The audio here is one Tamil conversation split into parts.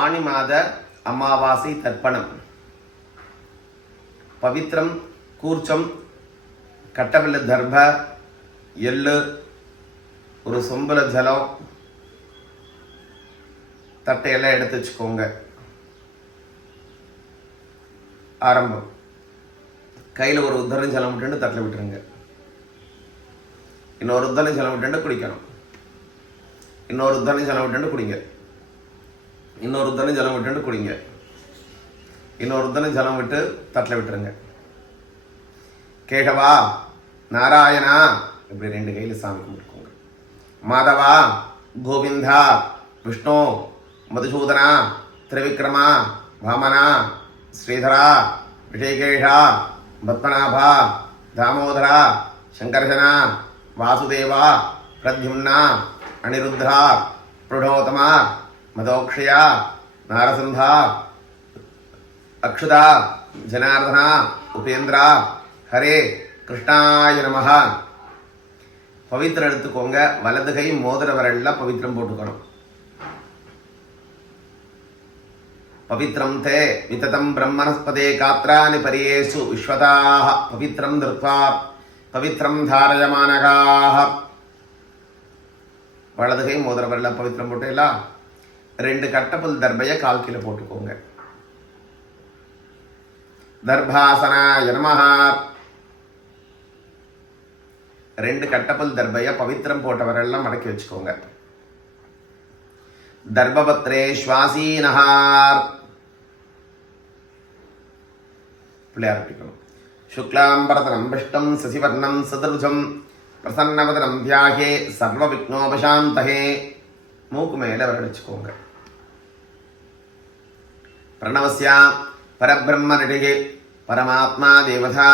ஆணி மாத அமாவாசை தர்ப்பணம். பவித்ரம் கூர்ச்சம் கட்டவில்ல தர்ப எள்ளு ஒரு சொம்பல ஜலம் தட்டையெல்லாம் எடுத்து வச்சுக்கோங்க. ஆரம்பம். கையில் ஒரு உத்தரம் ஜலம் விட்டுட்டு தட்டில் விட்டுருங்க. இன்னொரு உத்தரம் ஜலம் விட்டுட்டு குடிக்கணும். இன்னொரு உத்தரம் ஜலம் விட்டுட்டு குடிங்க. இன்னொரு ஜலம் விட்டுன்னு குடிங்க. இன்னொரு ஜலம் விட்டு தட்டில் விட்டுருங்க. கேகவா நாராயணா இப்படி ரெண்டு கையில் சாமி கும்பிட்டுக்கோங்க. மாதவா கோவிந்தா விஷ்ணு மதுசூதனா திரிவிக்ரமா வாமனா ஸ்ரீதரா விஜயகேஷா பத்மநாபா தாமோதரா சங்கர்ஷனா வாசுதேவா பிரத்யும்னா அனிருத்ரா பிரணோத்தமா மதோக்ஷயா நாரசந்தா அக்ஷுதா ஜனார்தனா உபேந்திரா ஹரே கிருஷ்ணாய நமஹ. பவித்திரம் எடுத்துக்கோங்க வலது மோதிர வரலாம் பவித்திரம் போட்டுக்கணும். பவித்திரம் தே விததம் பிரம்மணஸ்பதே காத்திராணி பரியேசு விஸ்வதாக பவித்திரம் திருத்வா பவித்திரம் தாரயமானகாக வலதுகை மோதிர விரல்ல பவித்திரம் போட்டேலா ரெண்டு கட்டப்புல் தர்பையை கால் கீழே போட்டுக்கோங்க. தர்பாசனா நமஹ. ரெண்டு கட்டப்பல் தர்பைய பவித்திரம் போட்டவரெல்லாம் மடக்கி வச்சுக்கோங்க. தர்பபத்ரே ஸ்வாசீனஹார் பிள்ளையார் பிடிக்கணும். சுக்லாம்பரதனம் பிஷ்டம் சசிவர்ணம் சதுர்ஜம் பிரசன்னவதனம் தியாகே சர்வ விக்னோபசாந்தகே மூக்கு மேல வரடிச்சுக்கோங்க பிரணவஸ்யா பரபிரம்ம நடிகே பரமாத்மா தேவதா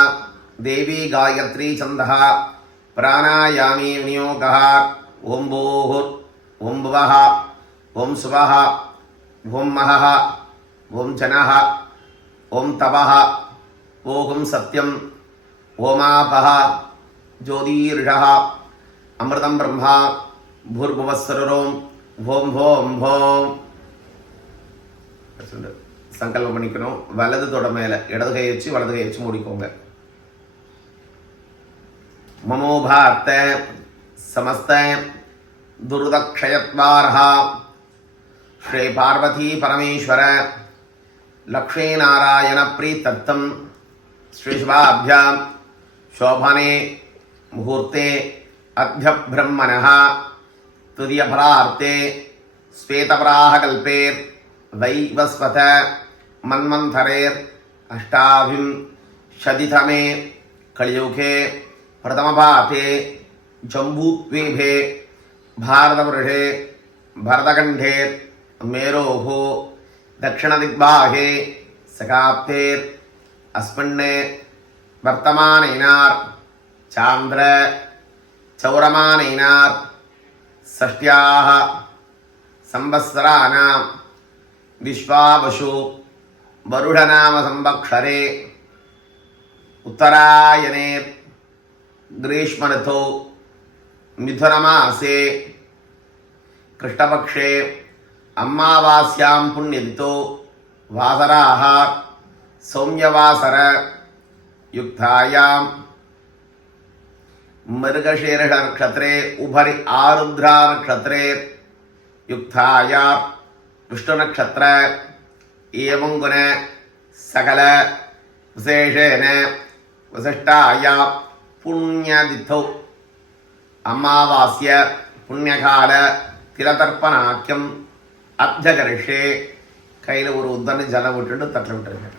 தேவி காயத்ரி சந்தா பிராணாயாமி விநியோகா ஓம் பூர் ஓம் புவः ஓம் சுவः ஓம் மகः ஓம் ஜனः ஓம் தவः ஓம் சத்யம் ஓமாபः ஜோதீர்ஷः அமிர்தம் பிரம்மா பூர்புவஸ்வரோம் ஓம் ஓம் ஓம் சொல்லு. சங்கல்பம் பண்ணிக்கணும் வலது தொட மேல இடது கை வச்சு வலது கை வச்சு மூடிக்கோங்க மமோபார்த்த சமஸ்த துருதக்ஷயத்வாரா ஸ்ரீ பார்வதி பரமேஸ்வர லக்ஷ்மீ நாராயண பிரீத்தர்த்தம் ஸ்ரீ சுபாபியாம் शोभने मुहूर्ते अभ्यब्रह्मणः तुर्यपरार्ते श्वेतपराहकल्पेर् वैवस्वत मन्वन्थरेर् अष्टाभिं शदितमे कलियुगे प्रथमपाते जम्बूद्वीपे भारतवर्षे भरतखण्डेर् मेरोः दक्षिणदिग्भागे सकाप्तेर् अस्मिन् वर्तमानैनार् चान्द्र चौरमानैनार् షష్ట్యాహ సంవత్సరాణం విశ్వావశు వరుఢనామ సంవత్సరే ఉత్తరాయణే గ్రీష్మరథో మిథునమాసే కృష్ణపక్షే అమ్మావాస్యాం పుణ్యదితో వాసరాహ సౌమ్యవాసర యుక్తాయాం सौम्यवासर युक्तायां मृगशीर्षनक्षत्रे उभरि आरुद्रानक्षत्रे युक्ताया विष्णुनक्षत्र एवं गुण सकल विशेषेण विशिष्टाया पुण्यतिथौ अमावास्य पुण्यकाल तिलतर्पणाख्यम् அப்ஜகரிஷே கையில் ஒரு உத்தன ஜலம் விட்டுட்டு தட்டில் விட்டுருங்க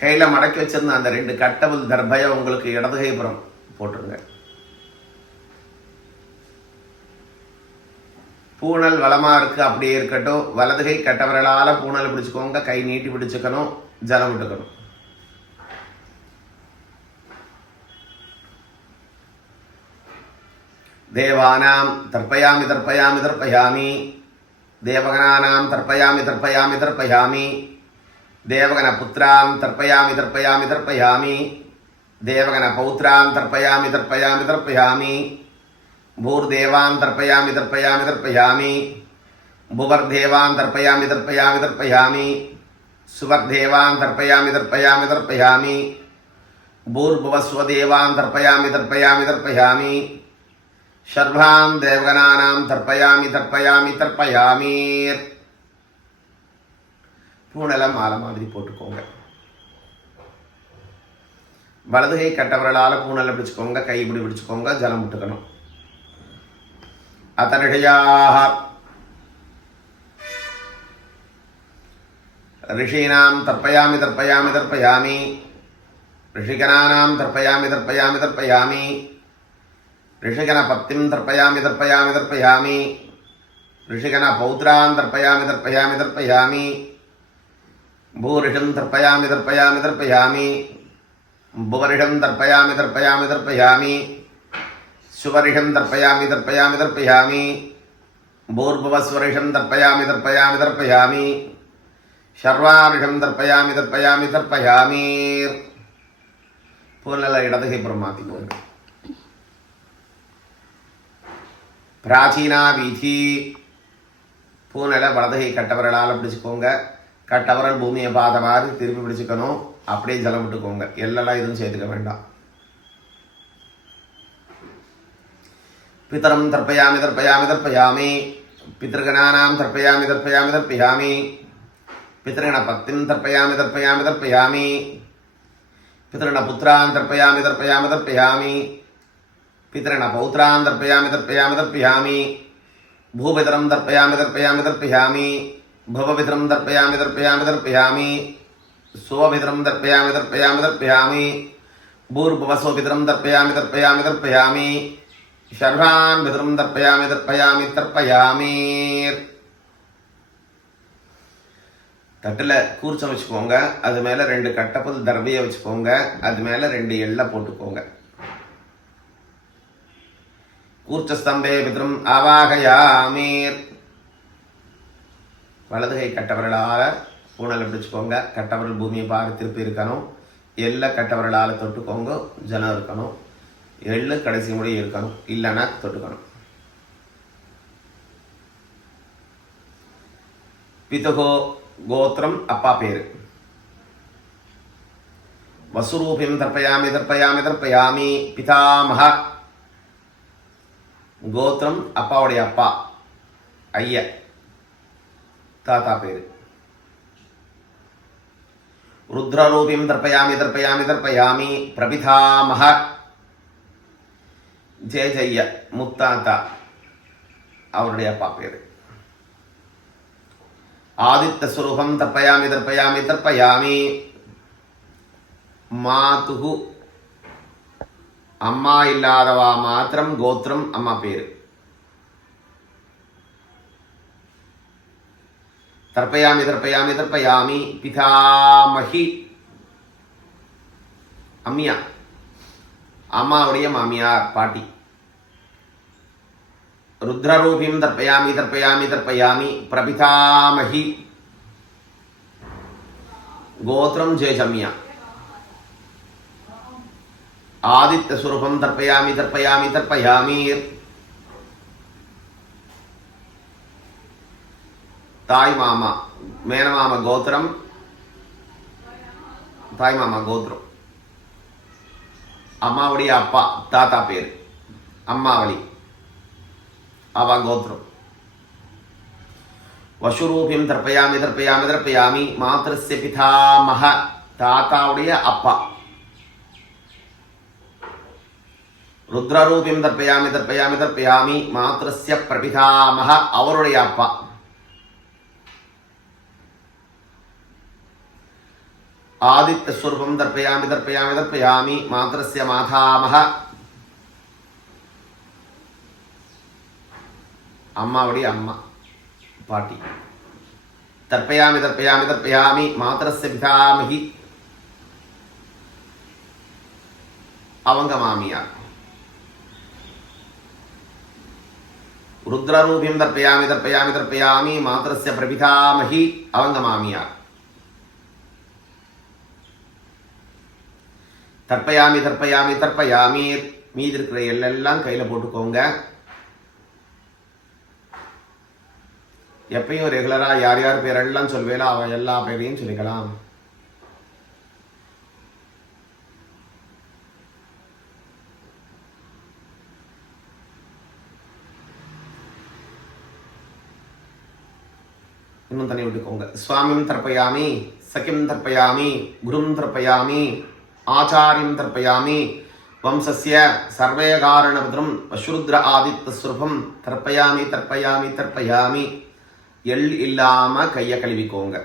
கையில் மடக்கி வச்சிருந்த அந்த ரெண்டு கட்டவில் தர்பயம் உங்களுக்கு இடது கைபுறம் போட்டுருங்க. பூனல் வளமாக இருக்கு அப்படியே இருக்கட்டும். வலது கை பூணல் பிடிச்சிக்கோங்க கை நீட்டி பிடிச்சிக்கணும் ஜலம் விட்டுக்கணும். தேவானாம் தர்ப்பயாமி தர்ப்பயாமி தர்ப்பயாமி. தேவகனானாம் தர்ப்பயாமி தர்ப்பயாமி தர்ப்பயாமி. దేవగణ పుత్రాం తర్పయామి తర్పయామి తర్పయామి. దేవగణ పౌత్రాం తర్పయామి తర్పయామి తర్పయామి. భూర్దేవాం తర్పయామి తర్పయామి తర్పయామి. భువర్దేవాం తర్పయామి తర్పయామి తర్పయామి. సువర్దేవాం తర్పయామి తర్పయామి తర్పయామి. భూర్భువస్వదేవాం తర్పయామి తర్పయామి తర్పయామి. శర్వాం దేవగణానాం తర్పయామి తర్పయామి తర్పయామి நூலெல்லாம் மாலை மாதிரி போட்டுக்கோங்க. வலது கை கட்டவரலால் பூனலை பிடிச்சுக்கோங்க கை இப்படி பிடிச்சுக்கோங்க ஜலம் விட்டுக்கணும். அத்தனிஷயாக ரிஷீனாம் தர்ப்பயாமி தர்ப்பயாமி தர்ப்பயாமி. ரிஷிகனானாம் தர்ப்பயாமி தர்ப்பயாமி தர்ப்பயாமி. ரிஷிகன பத்திம் தர்ப்பயாமி தர்ப்பயாமி தர்ப்பயாமி. ரிஷிகன பௌத்ரான் தர்ப்பயாமி தர்ப்பயாமி தர்ப்பயாமி. भूरिषं तर्पयामि तर्पयामि तर्पयामि भुवरिषं तर्पयामि तर्पयामि तर्पयामि सुवर्षं तर्पयामि तर्पयामि तर्पयामि भूर्भुवस्वरिषं तर्पयामि तर्पयामि तर्पयामि शर्वारिषं तर्पयामि तर्पयामि तर्पयामि பூர்ணல இடதுகை புறம் மாற்றிக்கோங்க பிராச்சீனா வீதி பூனலை வலதுகை கட்டவரலால் பிடிச்சுக்கோங்க டவரல் பூமியை பார்த்த மாதிரி திருப்பி பிடிச்சிக்கணும். அப்படியே ஜலம் விட்டுக்கோங்க. எல்லாம் எதுவும் சேர்த்துக்க வேண்டாம். பித்தரம் தர்ப்பயாமி தர்ப்பயாமி தர்ப்பயாமி. பித்திருகணானாம் தர்ப்பயாமி தர்ப்பயாமி தர்ப்பயாமி. பித்திருகண பத்தின் தர்ப்பயாமி தர்ப்பயாமி தர்ப்பயாமி. பித்திருண புத்திரான் தர்ப்பயாமி தர்ப்பயாமி தர்ப்பயாமி. பித்திருண பௌத்திரான் தர்ப்பயாமி தர்ப்பயாமி தர்ப்பயாமி. பூபிதரம் தர்ப்பயாமி தர்ப்பயாமி தர்ப்பயாமி. भवपितरं तर्पयामि तर्पयामि तर्पयामि स्वपितरं तर्पयामि तर्पयामि तर्पयामि भूर्भुवस्वपितरं तर्पयामि तर्पयामि तर्पयामि शर्वान् पितरं तर्पयामि तर्पयामि तर्पयामि தட்டில் கூர்ச்சம் வச்சுக்கோங்க அது மேலே ரெண்டு கட்டப்புல் தர்பியை வச்சுக்கோங்க அது மேலே ரெண்டு எள்ளை போட்டுக்கோங்க கூர்ச்சஸ்தம்பே பிதரும் ஆவாகயாமீர் வலதுகை கட்டவர்களால் பூனலை பிடிச்சிக்கோங்க. கட்டவர்கள் பூமியை பாரு திருப்பி இருக்கணும். எல்லை கட்டவர்களால் தொட்டுக்கோங்க ஜனம் இருக்கணும். எள்ளு கடைசி முடி இருக்கணும் இல்லைன்னா தொட்டுக்கணும். பிதுகோ கோத்திரம் அப்பா பேர். வசுரூபிம் தர்ப்பயாமி தர்ப்பயாமி தர்ப்பயாமி பிதாமக. கோத்திரம் அப்பாவுடைய அப்பா ஐயா தாத்தா பேர். ருத்ரரூபிம் தர்ப்பயாமி தர்ப்பயாமி தர்ப்பயாமி பிரபிதாமக ஜெய ஜெய்ய முத்தாத்தா அவருடைய அப்பா பேர். ஆதித்த சுரூபம் தர்ப்பயாமி தர்ப்பயாமி தர்ப்பயாமி. மாதுகு அம்மா இல்லாதவா மாத்திரம் கோத்திரம் அம்மா பேரு. தர்ப்பயாமி தர்ப்பயாமி தர்ப்பயாமி பிதாமகி அம்மியா அம்மாவுடைய மாமியார் பாட்டி ருத்ரரூபிம் தர்ப்பயாமி தர்ப்பயாமி தர்ப்பயாமி பிரபிதாமகி கோத்திரம் ஜெயஜம்யா ஆதித்ய சுரூபம் தர்ப்பயாமி தர்ப்பயாமி தர்ப்பயாமி தாய் மாமா மேனமாம கோத்திரம். தாய் மாமா கோத்திரம். அம்மாவுடைய அப்பா தாத்தா பேர். அம்மாவளி. அவ கோத்திரம். வசுரூபியம் தர்ப்பயாமி தர்ப்பயாமி தர்ப்பயாமி மாத்திரஸ்ய பிதாமக தாத்தாவுடைய அப்பா. ருத்ரரூபியம் தர்ப்பயாமி தர்ப்பயாமி தர்ப்பயாமி மாத்திரஸ்ய பிரபிதாமக அவருடைய அப்பா. ஆதித்யஸ்வரூபம் தர்ப்பயாமி தர்ப்பயாமி தர்ப்பயாமி மாத்திரஸ்ய மாதாமக அம்மாவுடைய அம்மா பாட்டி தர்ப்பயாமி தர்ப்பயாமி தர்ப்பயாமி மாத்திரஸ்ய பிதாமகி அவங்க மாமியார் ருத்ரரூபியம் தர்ப்பயாமி தர்ப்பயாமி தர்ப்பயாமி மாத்திரஸ்ய பிரபிதாமகி அவங்க மாமியார் தற்பயாமி தற்பயாமி தற்பயாமி. மீதி இருக்கிற எல்லாம் கையில் போட்டுக்கோங்க. எப்பயும் ரெகுலரா யார் யார் பேரெல்லாம் சொல்வேலோ அவன் எல்லா பேரையும் சொல்லிக்கலாம். இன்னும் தண்ணி விட்டுக்கோங்க. சுவாமியும் தர்ப்பயாமி சக்கியம் தர்ப்பயாமி குரும் தர்ப்பயாமி ஆச்சாரியம் தர்ப்பயாமி. வம்சஸ்ய சர்வே காரணபத்ரம் அஸ்ருத்ர ஆதித்த தர்ப்பயாமி தர்ப்பயாமி தர்ப்பயாமி. எள் இல்லாமல் கையை கழுவிக்கோங்க.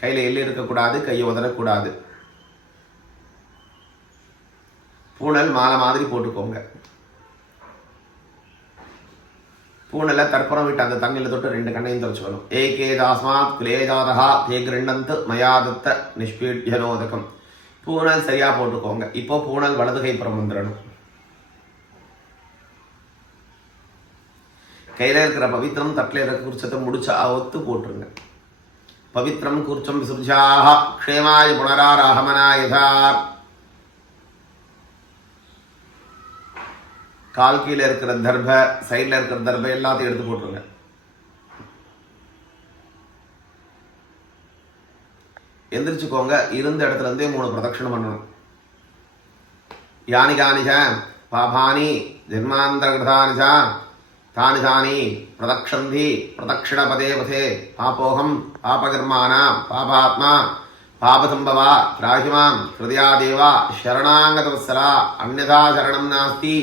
கையில் எள் இருக்கக்கூடாது கையை உதறக்கூடாது. பூனல் மாலை மாதிரி போட்டுக்கோங்க. பூனல தர்ப்பணம் விட்டு அந்த தண்ணியில் தொட்டு ரெண்டு கண்ணையும் துவச்சுக்கணும் ஏகே தாஸ்மாத் குலேஜாதகா தே கிருண்ணந்த் மயாதத்த நிஷ்பீட்யனோதகம் பூனல் சரியா போட்டுக்கோங்க. இப்போ பூனல் வலது கை புறம் வந்துடணும் கையில இருக்கிற பவித்திரம் தட்டில் இருக்கிற குறிச்சத்தை முடிச்சு ஒத்து போட்டுருங்க. பவித்திரம் கூர்ச்சம் விசுர்ஜாக க்ஷேமாய புனராராகமனாயதா கால் கீழே இருக்கிற தர்ப சைடில் இருக்கிற தர்ப எல்லாத்தையும் எடுத்து போட்டுருங்க. எந்திரிச்சுக்கோங்க. இருந்த இடத்துல இருந்தே மூணு பிரதட்சணம் பண்ணணும். யானி கானிஜ பாபானி ஜென்மாந்தரகிருதானிஜ தானி தானி பிரதக்ஷந்தி பிரதக்ஷிண பதே பதே பாப்போகம் பாபகர்மானா பாபாத்மா பாபசம்பவா ராஜிமாம் ஹிருதயா தேவா சரணாங்கதவத்சலா அந்நதா சரணம் நாஸ்தி.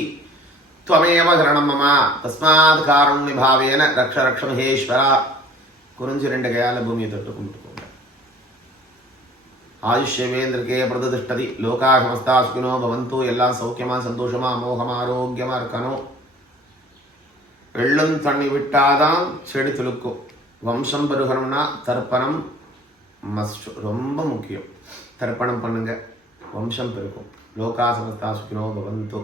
துவமேவ கிரணம் மமா தஸ்மாத் காருண்ய பாவேன ரக்ஷ ரக்ஷ மகேஸ்வரா குறிஞ்சு ரெண்டு கையால பூமியை தொட்டு கும்பிட்டுக்கோங்க ஆயுஷ்யமேந்திரக்கே பிரதிஷ்டதி லோகாகமஸ்தா சுகினோ பவந்தோ எல்லாம் சௌக்கியமா சந்தோஷமா அமோகமா ஆரோக்கியமா இருக்கணும் வெள்ளம் தண்ணி விட்டாதான் செடி துளுக்கும் வம்சம் பெருகணும்னா தர்ப்பணம் மஸ்ட் ரொம்ப முக்கியம். தர்ப்பணம் பண்ணுங்க. வம்சம் பெருக்கும் லோகா சமஸ்தா சுகினோ பவந்தோ